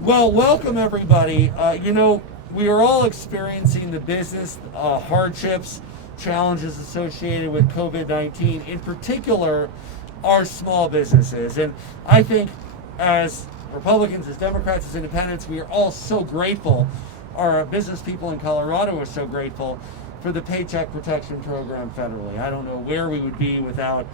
Well, welcome everybody. We are all experiencing the business hardships, challenges associated with COVID-19, in particular, our small businesses. And I think as Republicans, as Democrats, as Independents, we are all so grateful. Our business people in Colorado are so grateful for the Paycheck Protection Program federally. I don't know where we would be without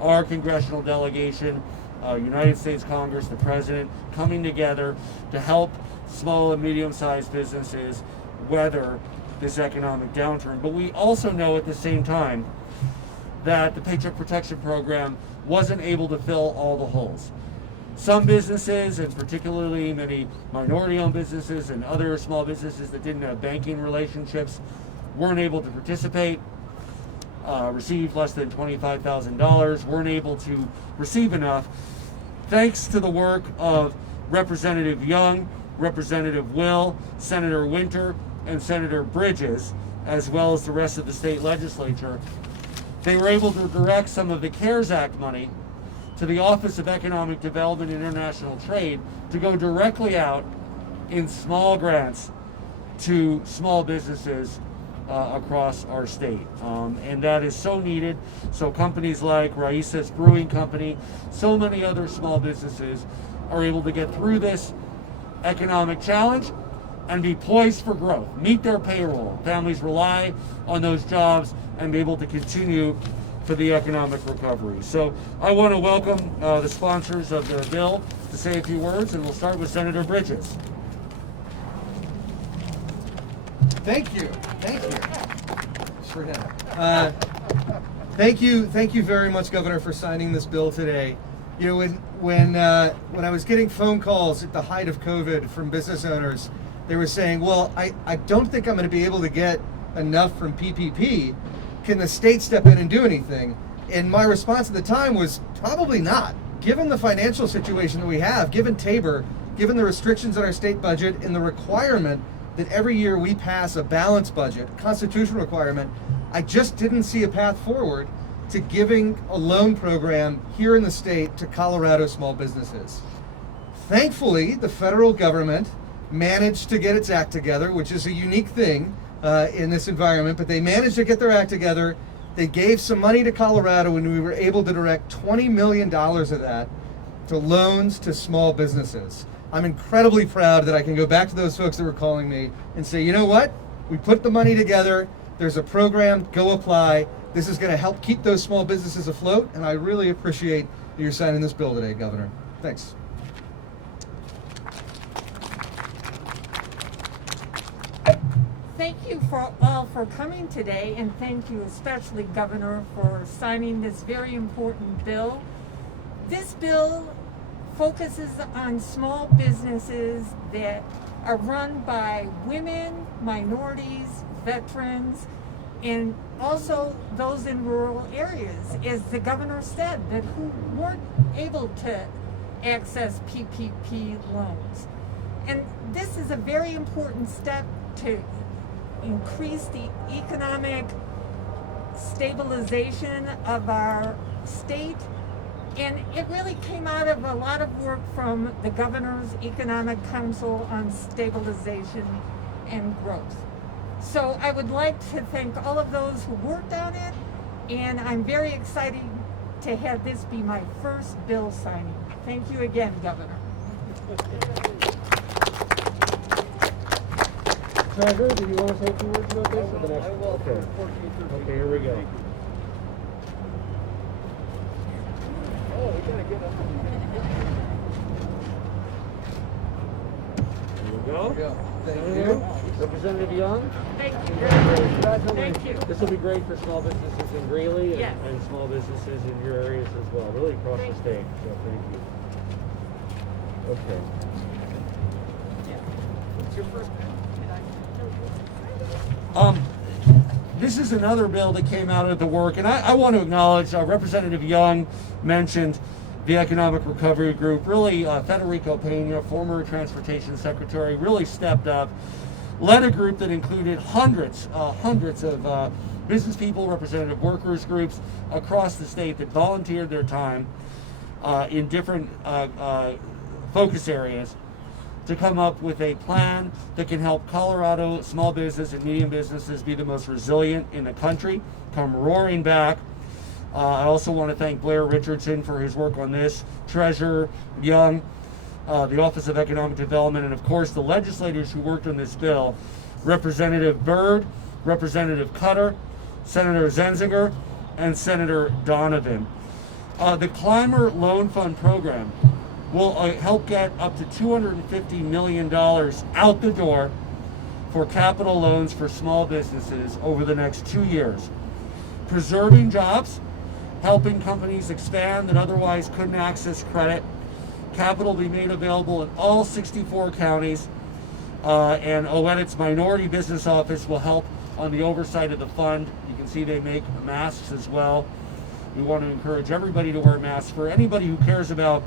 our congressional delegation, United States Congress, the President, coming together to help small and medium-sized businesses weather this economic downturn. But we also know at the same time that the Paycheck Protection Program wasn't able to fill all the holes. Some businesses, and particularly many minority-owned businesses and other small businesses that didn't have banking relationships, weren't able to participate, received less than $25,000, weren't able to receive enough. Thanks to the work of Representative Young, Representative Will, Senator Winter, and Senator Bridges, as well as the rest of the state legislature, they were able to direct some of the CARES Act money to the Office of Economic Development and International Trade to go directly out in small grants to small businesses across our state. And that is so needed. So companies like Raíces Brewing Company, so many other small businesses are able to get through this economic challenge and be poised for growth, meet their payroll. Families rely on those jobs and be able to continue for the economic recovery. So I want to welcome the sponsors of the bill to say a few words, and we'll start with Senator Bridges. Thank you. Sure enough. Thank you very much, Governor, for signing this bill today. You know, when I was getting phone calls at the height of COVID from business owners, they were saying, well, I don't think I'm going to be able to get enough from PPP. Can the state step in and do anything? And my response at the time was probably not. Given the financial situation that we have, given Tabor, given the restrictions on our state budget and the requirement that every year we pass a balanced budget, constitutional requirement, I just didn't see a path forward to giving a loan program here in the state to Colorado small businesses. Thankfully, the federal government managed to get its act together, which is a unique thing in this environment, but they managed to get their act together. They gave some money to Colorado, and we were able to direct $20 million of that to loans to small businesses. I'm incredibly proud that I can go back to those folks that were calling me and say, you know what? We put the money together. There's a program. Go apply. This is going to help keep those small businesses afloat, and I really appreciate that you're signing this bill today, Governor. Thanks. Thank you all for coming today, and thank you especially, Governor, for signing this very important bill. This bill focuses on small businesses that are run by women, minorities, veterans, and also those in rural areas, as the governor said, that who weren't able to access PPP loans. And this is a very important step to increase the economic stabilization of our state. And it really came out of a lot of work from the Governor's Economic Council on Stabilization and Growth. So I would like to thank all of those who worked on it, and I'm very excited to have this be my first bill signing. Thank you again, Governor. Treasurer, do you want to say a few words about this? I will. Okay, here we go. Oh, we gotta get up. Here we go. Thank you. Representative Young. Thank you very much. Thank you. This will be great for small businesses in Greeley and, Yes. and small businesses in your areas as well, really across the state. So thank you. Okay. What's your first bill? This is another bill that came out of the work, and I want to acknowledge Representative Young mentioned the Economic Recovery Group. Really, Federico Pena, former Transportation Secretary, really stepped up, led a group that included hundreds of business people, representative workers groups across the state that volunteered their time in different focus areas to come up with a plan that can help Colorado small business and medium businesses be the most resilient in the country, come roaring back. I also want to thank Blair Richardson for his work on this, Treasurer Young, the Office of Economic Development, and of course the legislators who worked on this bill, Representative Byrd, Representative Cutter, Senator Zenziger, and Senator Donovan. The Climber Loan Fund program will help get up to $250 million out the door for capital loans for small businesses over the next 2 years, preserving jobs, helping companies expand that otherwise couldn't access credit. Capital will be made available in all 64 counties, and OEDIT's Minority Business Office will help on the oversight of the fund. You can see they make masks as well. We want to encourage everybody to wear masks. For anybody who cares about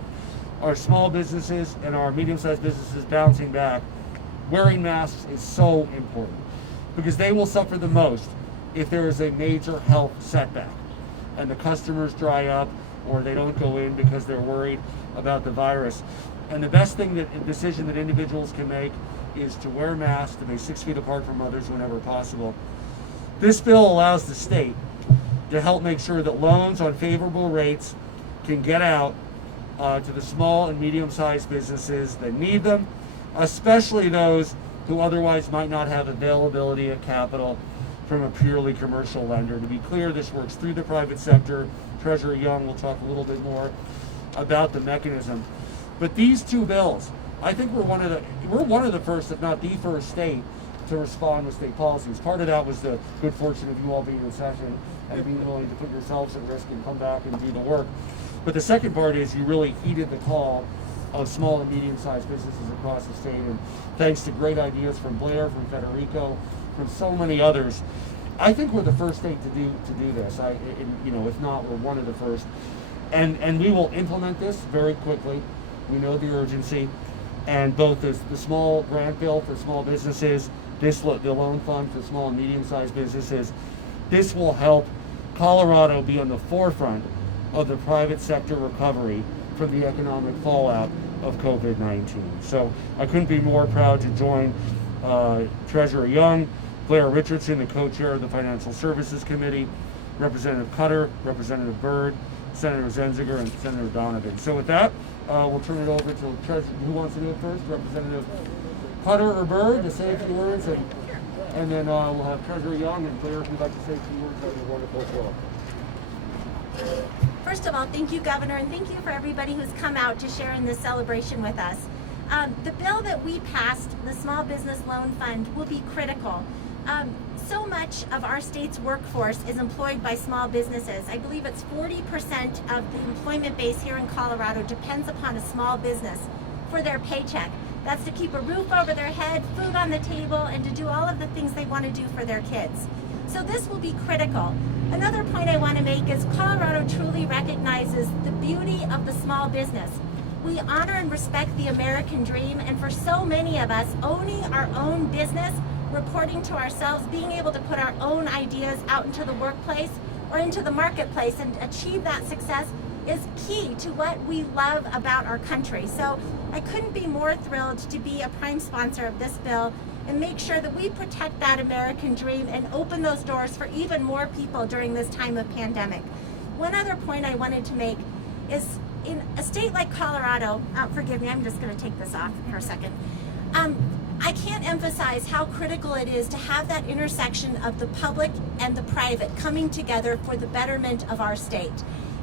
our small businesses and our medium-sized businesses bouncing back, wearing masks is so important because they will suffer the most if there is a major health setback and the customers dry up or they don't go in because they're worried about the virus. And the best decision that individuals can make is to wear masks, to be 6 feet apart from others whenever possible. This bill allows the state to help make sure that loans on favorable rates can get out to the small and medium-sized businesses that need them, especially those who otherwise might not have availability of capital from a purely commercial lender. To be clear, this works through the private sector. Treasurer Young will talk a little bit more about the mechanism. But these two bills, I think we're one of the first, if not the first state to respond with state policies. Part of that was the good fortune of you all being in session and being willing to put yourselves at risk and come back and do the work. But the second part is you really heeded the call of small and medium-sized businesses across the state, and thanks to great ideas from Blair, from Federico, from so many others, I think we're the first state to do this. If not, we're one of the first, and we will implement this very quickly. We know the urgency, and both the small grant bill for small businesses, the loan fund for small and medium-sized businesses, this will help Colorado be on the forefront of the private sector recovery from the economic fallout of COVID-19. So I couldn't be more proud to join Treasurer Young, Blair Richardson, the co-chair of the Financial Services Committee, Representative Cutter, Representative Byrd, Senator Zenziger, and Senator Donovan. So with that, we'll turn it over to Treasurer. Who wants to do it first? Representative Cutter or Byrd to say a few words, and then we'll have Treasurer Young and Blair if you'd like to say a few words on your wonderful bill. First of all, thank you, Governor, and thank you for everybody who's come out to share in this celebration with us. The bill that we passed, the Small Business Loan Fund, will be critical. So much of our state's workforce is employed by small businesses. I believe it's 40% of the employment base here in Colorado depends upon a small business for their paycheck. That's to keep a roof over their head, food on the table, and to do all of the things they want to do for their kids. So this will be critical. Another point I want to make is Colorado truly recognizes the beauty of the small business. We honor and respect the American dream, and for so many of us, owning our own business, reporting to ourselves, being able to put our own ideas out into the workplace or into the marketplace and achieve that success is key to what we love about our country. So I couldn't be more thrilled to be a prime sponsor of this bill and make sure that we protect that American dream and open those doors for even more people during this time of pandemic. One other point I wanted to make is in a state like Colorado, forgive me, I'm just going to take this off for a second. I can't emphasize how critical it is to have that intersection of the public and the private coming together for the betterment of our state.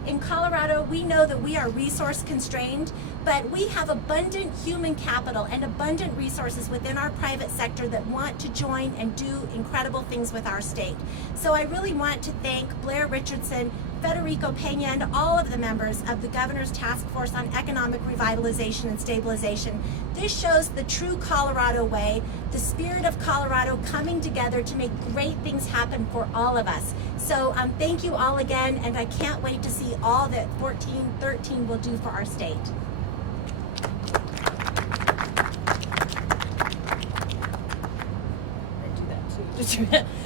In Colorado, we know that we are resource constrained, but we have abundant human capital and abundant resources within our private sector that want to join and do incredible things with our state. So I really want to thank Blair Richardson, Federico Pena, and all of the members of the Governor's Task Force on Economic Revitalization and Stabilization. This shows the true Colorado way, the spirit of Colorado coming together to make great things happen for all of us. So thank you all again, and I can't wait to see all that 1413 will do for our state.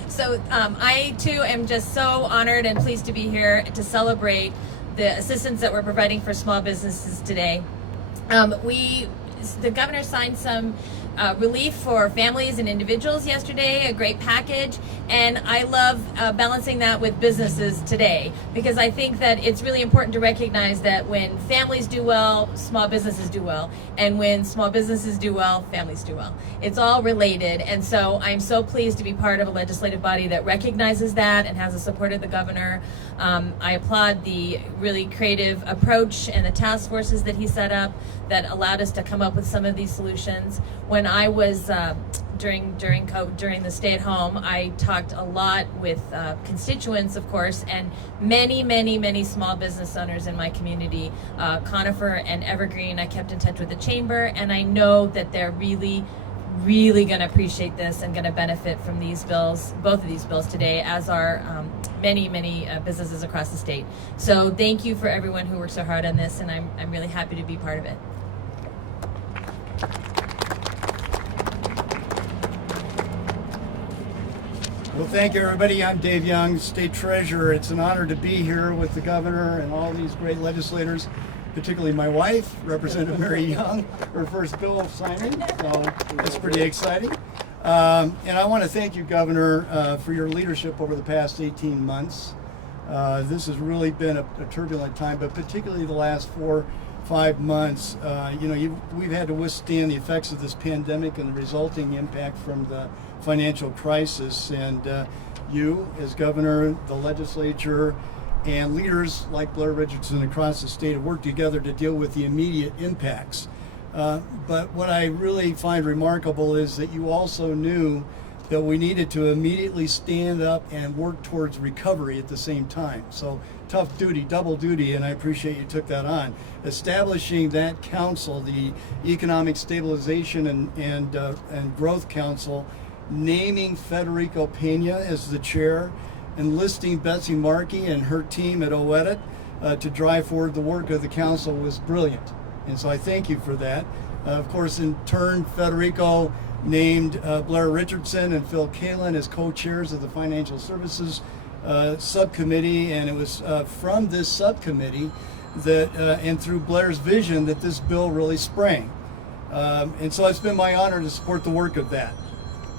So I too am just so honored and pleased to be here to celebrate the assistance that we're providing for small businesses today. The governor signed some relief for families and individuals yesterday, a great package, and I love balancing that with businesses today, because I think that it's really important to recognize that when families do well, small businesses do well, and when small businesses do well, families do well. It's all related, and so I'm so pleased to be part of a legislative body that recognizes that and has the support of the governor. I applaud the really creative approach and the task forces that he set up that allowed us to come up with some of these solutions. When I was during the stay at home, I talked a lot with constituents, of course, and many small business owners in my community, Conifer and Evergreen. I kept in touch with the chamber, and I know that they're really going to appreciate this and going to benefit from these bills, both of these bills today, as are many businesses across the state. So thank you for everyone who worked so hard on this, and I'm really happy to be part of it. Well, thank you, everybody. I'm Dave Young, State Treasurer. It's an honor to be here with the governor and all these great legislators, particularly my wife, Representative Mary Young, her first bill of signing, so that's pretty exciting. And I want to thank you, Governor, for your leadership over the past 18 months. This has really been a turbulent time, but particularly the last 4-5 months, we've had to withstand the effects of this pandemic and the resulting impact from the financial crisis. And you, as governor, the legislature, and leaders like Blair Richardson across the state have worked together to deal with the immediate impacts. But what I really find remarkable is that you also knew that we needed to immediately stand up and work towards recovery at the same time. So tough duty, double duty, and I appreciate you took that on. Establishing that council, the Economic Stabilization and Growth Council, naming Federico Pena as the chair, enlisting Betsy Markey and her team at OEDIT to drive forward the work of the council was brilliant. And so I thank you for that. Of course, in turn, Federico named Blair Richardson and Phil Kalin as co-chairs of the Financial Services Subcommittee, and it was from this subcommittee that, and through Blair's vision, that this bill really sprang. And so it's been my honor to support the work of that.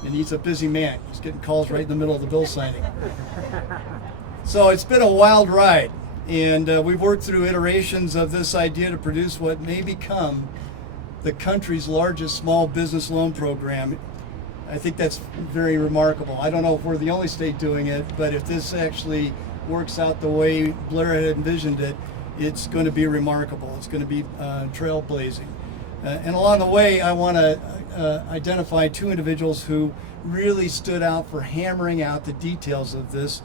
And he's a busy man. He's getting calls right in the middle of the bill signing. So it's been a wild ride, and we've worked through iterations of this idea to produce what may become the country's largest small business loan program. I think that's very remarkable. I don't know if we're the only state doing it, but if this actually works out the way Blair had envisioned it, it's going to be remarkable. It's going to be trailblazing. And along the way, I want to identify two individuals who really stood out for hammering out the details of this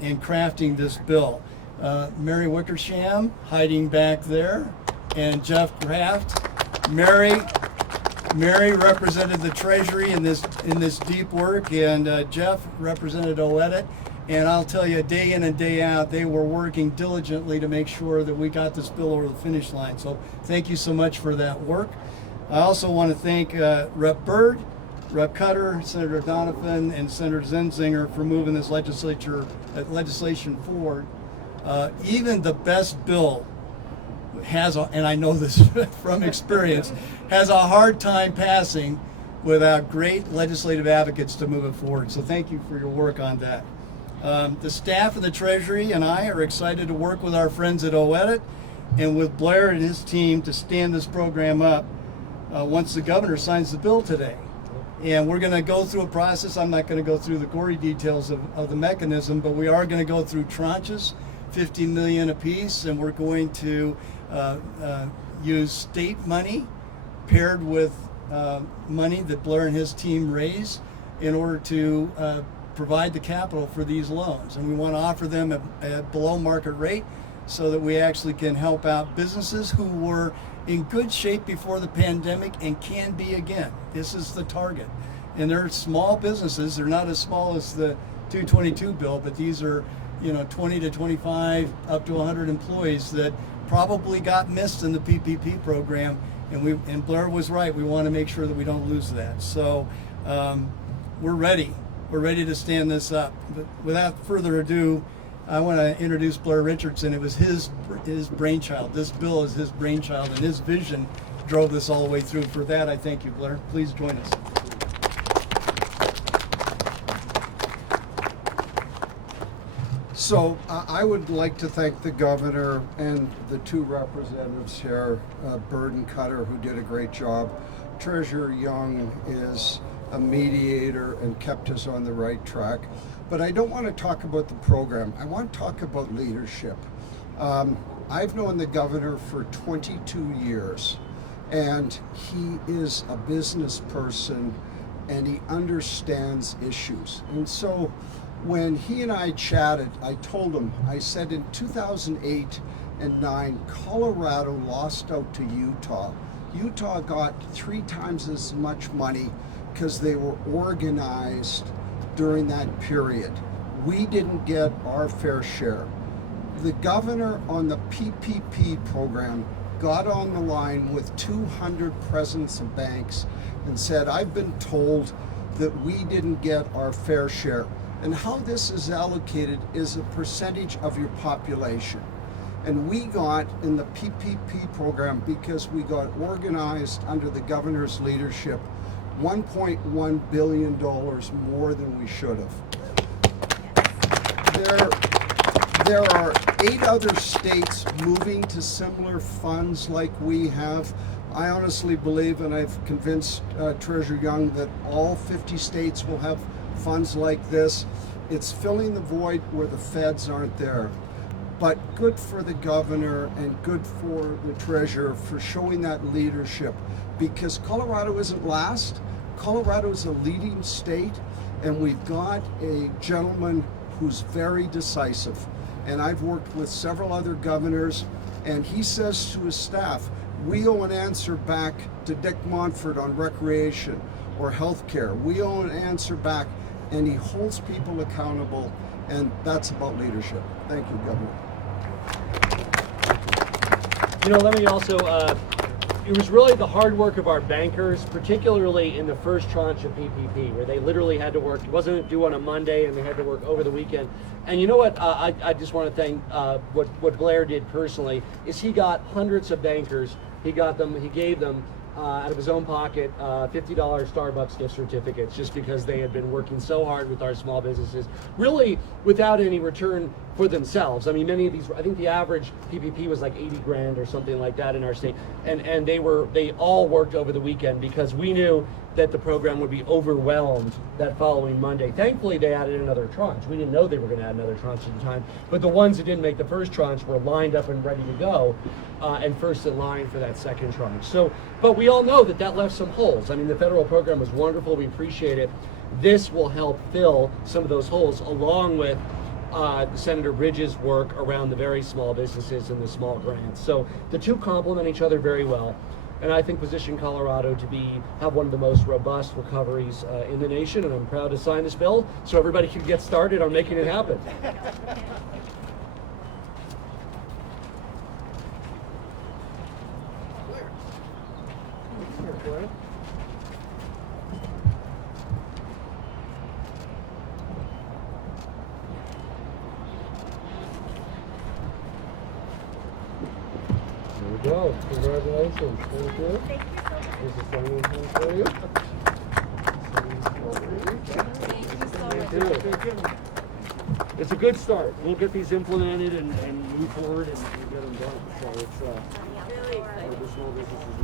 and crafting this bill. Mary Wickersham, hiding back there, and Jeff Kraft. Mary represented the Treasury in this deep work, and Jeff represented OEDIT. And I'll tell you, day in and day out, they were working diligently to make sure that we got this bill over the finish line. So thank you so much for that work. I also want to thank Rep. Byrd, Rep. Cutter, Senator Donovan, and Senator Zenzinger for moving this legislation forward. Even the best bill has, and I know this from experience, has a hard time passing without great legislative advocates to move it forward. So thank you for your work on that. The staff of the Treasury and I are excited to work with our friends at OEDIT and with Blair and his team to stand this program up once the governor signs the bill today. And we're going to go through a process. I'm not going to go through the gory details of the mechanism, but we are going to go through tranches, $50 million apiece, and we're going to use state money paired with money that Blair and his team raise in order to provide the capital for these loans. And we want to offer them at below market rate so that we actually can help out businesses who were in good shape before the pandemic and can be again. This is the target. And they're small businesses. They're not as small as the 222 bill, but these are 20 to 25 up to 100 employees that probably got missed in the PPP program. And Blair was right. We want to make sure that we don't lose that. So we're ready. We're ready to stand this up. But without further ado, I want to introduce Blair Richardson. It was his brainchild. This bill is his brainchild, and his vision drove this all the way through. For that, I thank you, Blair. Please join us. So I would like to thank the governor and the two representatives here, Bird and Cutter, who did a great job. Treasurer Young is a mediator and kept us on the right track. But I don't want to talk about the program. I want to talk about leadership. I've known the governor for 22 years, and he is a business person and he understands issues. And so when he and I chatted, I told him, I said in 2008 and 9, Colorado lost out to Utah. Utah got 3 times as much money because they were organized during that period. We didn't get our fair share. The governor on the PPP program got on the line with 200 presidents of banks and said, I've been told that we didn't get our fair share. And how this is allocated is a percentage of your population. And we got in the PPP program, because we got organized under the governor's leadership, $1.1 billion more than we should have. There are 8 other states moving to similar funds like we have. I honestly believe, and I've convinced Treasurer Young, that all 50 states will have funds like this. It's filling the void where the feds aren't there. But good for the governor and good for the treasurer for showing that leadership, because Colorado isn't last. Colorado is a leading state, and we've got a gentleman who's very decisive. And I've worked with several other governors, and he says to his staff, we owe an answer back to Dick Montfort on recreation or healthcare. We owe an answer back, and he holds people accountable, and that's about leadership. Thank you, Governor. You know, let me also, it was really the hard work of our bankers, particularly in the first tranche of PPP, where they literally had to work, it wasn't due on a Monday, and they had to work over the weekend. And you know what, I just want to thank what Blair did personally, is he got hundreds of bankers, he gave them, out of his own pocket, $50 Starbucks gift certificates, just because they had been working so hard with our small businesses, really without any return for themselves. I mean, many of these, I think the average PPP was like 80 grand or something like that in our state, and they all worked over the weekend, because we knew that the program would be overwhelmed that following Monday. Thankfully, they added another tranche. We didn't know they were going to add another tranche at the time, but the ones that didn't make the first tranche were lined up and ready to go, and first in line for that second tranche. So, but we all know that left some holes. I mean, the federal program was wonderful. We appreciate it. This will help fill some of those holes, along with Senator Bridges' work around the very small businesses and the small grants. So the two complement each other very well. And I think position Colorado to have one of the most robust recoveries in the nation, and I'm proud to sign this bill so everybody can get started on making it happen. Blair. There we go. Congratulations. Thank you. Thank you so much. Here's the signing thing for you. Thank you so much. It's a good start. We'll get these implemented and move forward and get them done. So it's Really for the small businesses.